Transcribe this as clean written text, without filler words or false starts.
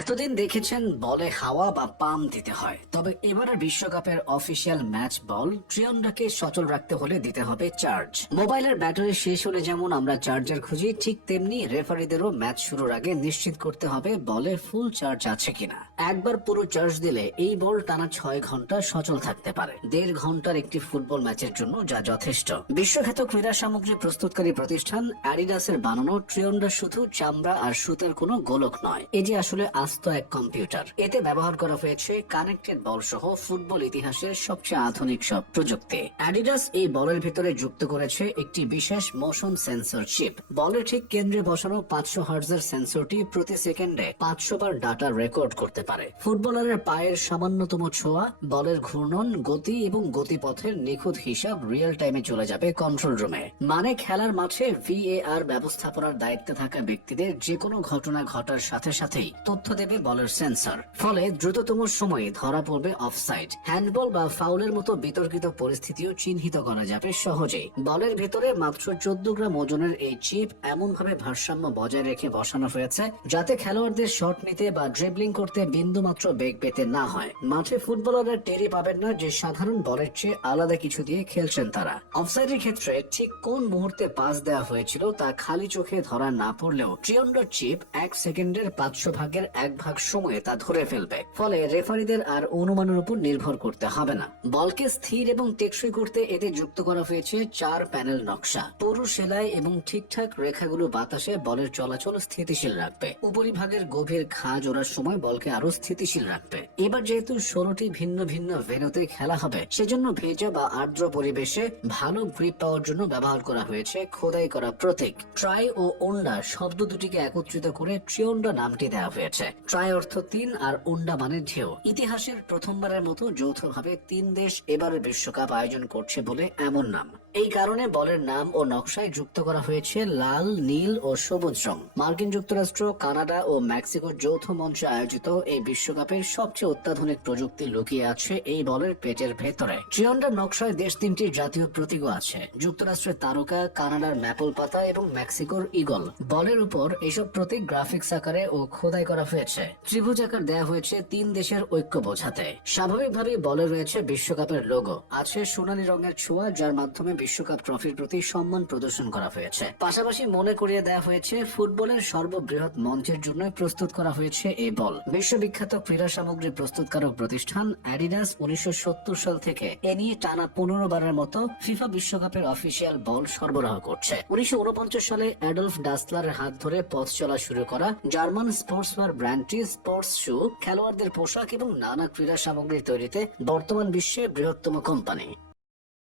এতদিন দেখেছেন বলে হাওয়া বা পাম দিতে হয়, তবে এবারের বিশ্বকাপের অফিসিয়াল ম্যাচ বল ট্রিয়ন্ডাকে সচল রাখতে হলে দিতে হবে চার্জ। মোবাইলের ব্যাটারি শেষ হলে যেমন আমরা চার্জার খুঁজি, ঠিক তেমনি রেফারিদেরও ম্যাচ শুরুর আগে নিশ্চিত করতে হবে বলে ফুল চার্জ আছে কিনা। একবার পুরো চার্জ দিলে এই বল টানা 6 ঘন্টা সচল থাকতে পারে। 1.5 ঘন্টার একটি ফুটবল ম্যাচের জন্য যা যথেষ্ট। বিশ্বখ্যাত ক্রীড়া সামগ্রী প্রস্তুতকারী প্রতিষ্ঠান অ্যাডিডাসের বানানো ট্রিয়ন্ডা শুধু চামড়া আর সুতার কোনো গোলক নয়, এটি আসলে আস্ত এক কম্পিউটার। এতে ব্যবহার করা হয়েছে কানেক্টেড বল সহ ফুটবল ইতিহাসের সবচেয়ে আধুনিক সব প্রযুক্তি। অ্যাডিডাস এই বলের ভিতরে যুক্ত করেছে একটি বিশেষ মোশন সেন্সর চিপ। বলের ঠিক কেন্দ্রে বসানো 500 হার্টজের সেন্সরটি প্রতি সেকেন্ডে 500 বার ডাটা রেকর্ড করতে পারে। ফুটবলারের পায়ের সামান্যতম ছোঁয়া, বলের ঘূর্ণন, গতি এবং গতিপথের নিখুঁত হিসাব রিয়েল টাইমে চলে যাবে কন্ট্রোল রুমে। মানে খেলার মাঠে VAR ব্যবস্থাপনার দায়িত্বে থাকা ব্যক্তিদের যে কোনো ঘটনা ঘটার সাথে সাথেই তথ্য দেবে বলের সেন্সর। ফলে দ্রুততম সময়ে ধরা পড়বে অফসাইড, হ্যান্ডবল বা ফাউলের মতো বিতর্কিত পরিস্থিতিও চিহ্নিত করা যাবে সহজেই। বলের ভেতরে মাত্র 14 গ্রাম ওজনের এই চিপ এমন ভাবে ভারসাম্য বজায় রেখে বসানো হয়েছে যাতে খেলোয়াড়দের শট নিতে বা ড্রিবলিং করতে বিন্দু মাত্র বেগ পেতে না হয়। মাঠে ফুটবলাররা টেরি পাবেন না যে সাধারণ বলের চেয়ে আলাদা কিছু দিয়ে খেলছেন তারা। অফসাইডের ক্ষেত্রে ঠিক কোন মুহূর্তে পাস দেওয়া হয়েছিল তা খালি চোখে ধরা না পড়লেও ট্রিয়ন্ডার চিপ 1 সেকেন্ডের 500 ভাগের 1 ভাগ সময়ে তা ধরে ফেলবে। ফলে রেফারিদের আর অনুমানের উপর নির্ভর করতে হবে না। বলকে স্থির এবং টেকসই করতে এতে যুক্ত করা হয়েছে 4 প্যানেল নকশা। পুরু সেলাই এবং ঠিকঠাক রেখাগুলো বাতাসে বলের চলাচল স্থিতিশীল রাখবে। উপরিভাগের গভীর ঘা জোড়ার সময় বলকে আরো স্থিতিশীল রাখবে। এবার যেহেতু 16টি ভিন্ন ভিন্ন ভেন্যুতে খেলা হবে, সেজন্য ভেজা বা আর্দ্র পরিবেশে ভালো গ্রিপ পাওয়ার জন্য ব্যবহার করা হয়েছে খোদাই করা প্রতীক। ট্রাই ও ওন্ডা শব্দ দুটিকে একত্রিত করে ট্রিয়ন্ডা নামটি দেওয়া হয়েছে। ট্রাই অর্থ 3 আর ওন্ডা মানে ঢেউ। ইতিহাসের প্রথমবারের মতো যৌথভাবে 3 দেশ এবারের বিশ্বকাপ আয়োজন করছে বলে এমন নাম। এই কারণে বলের নাম ও নকশায় যুক্ত করা হয়েছে লাল, নীল ও সবুজ রং। মার্কিন যুক্তরাষ্ট্র, কানাডা ও মেক্সিকোর যৌথ মঞ্চে আয়োজিত এই বিশ্বকাপের সবচেয়ে অত্যাধুনিক প্রযুক্তি লুকিয়ে আছে এই বলের পেটের ভেতরে। ট্রিয়ন্ডার নকশায় দেশ 3টির জাতীয় প্রতীকও আছে। যুক্তরাষ্ট্রের তারকা, কানাডার ম্যাপল পাতা এবং মেক্সিকোর ঈগল। বলের উপর এসব প্রতীক গ্রাফিক্স আকারে ও খোদাই করা হয়েছে। ত্রিভুজ আকার দেওয়া হয়েছে 3 দেশের ঐক্য বোঝাতে। স্বাভাবিকভাবেই বলে রয়েছে বিশ্বকাপের লোগো। আছে সোনালী রঙের ছোঁয়া, যার মাধ্যমে বিশ্বকাপ ট্রফির প্রতি সম্মান প্রদর্শন করা হয়েছে। পাশাপাশি মনে করিয়ে দেওয়া হয়েছে ফুটবলের সর্ববৃহৎ মঞ্চের জন্য প্রস্তুত করা হয়েছে এই বল। বিশ্ববিখ্যাত ক্রীড়া সামগ্রী প্রস্তুতকারক প্রতিষ্ঠান অ্যাডিডাস 1970 সাল থেকে এ নিয়ে টানা 15 বারের মতো ফিফা বিশ্বকাপের অফিসিয়াল বল সরবরাহ করছে। 1949 সালে অ্যাডলফ ডাসলারের হাত ধরে পথ চলা শুরু করা জার্মান স্পোর্টসওয়্যার ব্র্যান্ডটি স্পোর্টস শু, খেলোয়াড়দের পোশাক এবং নানা ক্রীড়া সামগ্রী তৈরিতে বর্তমান বিশ্বে বৃহত্তম কোম্পানি।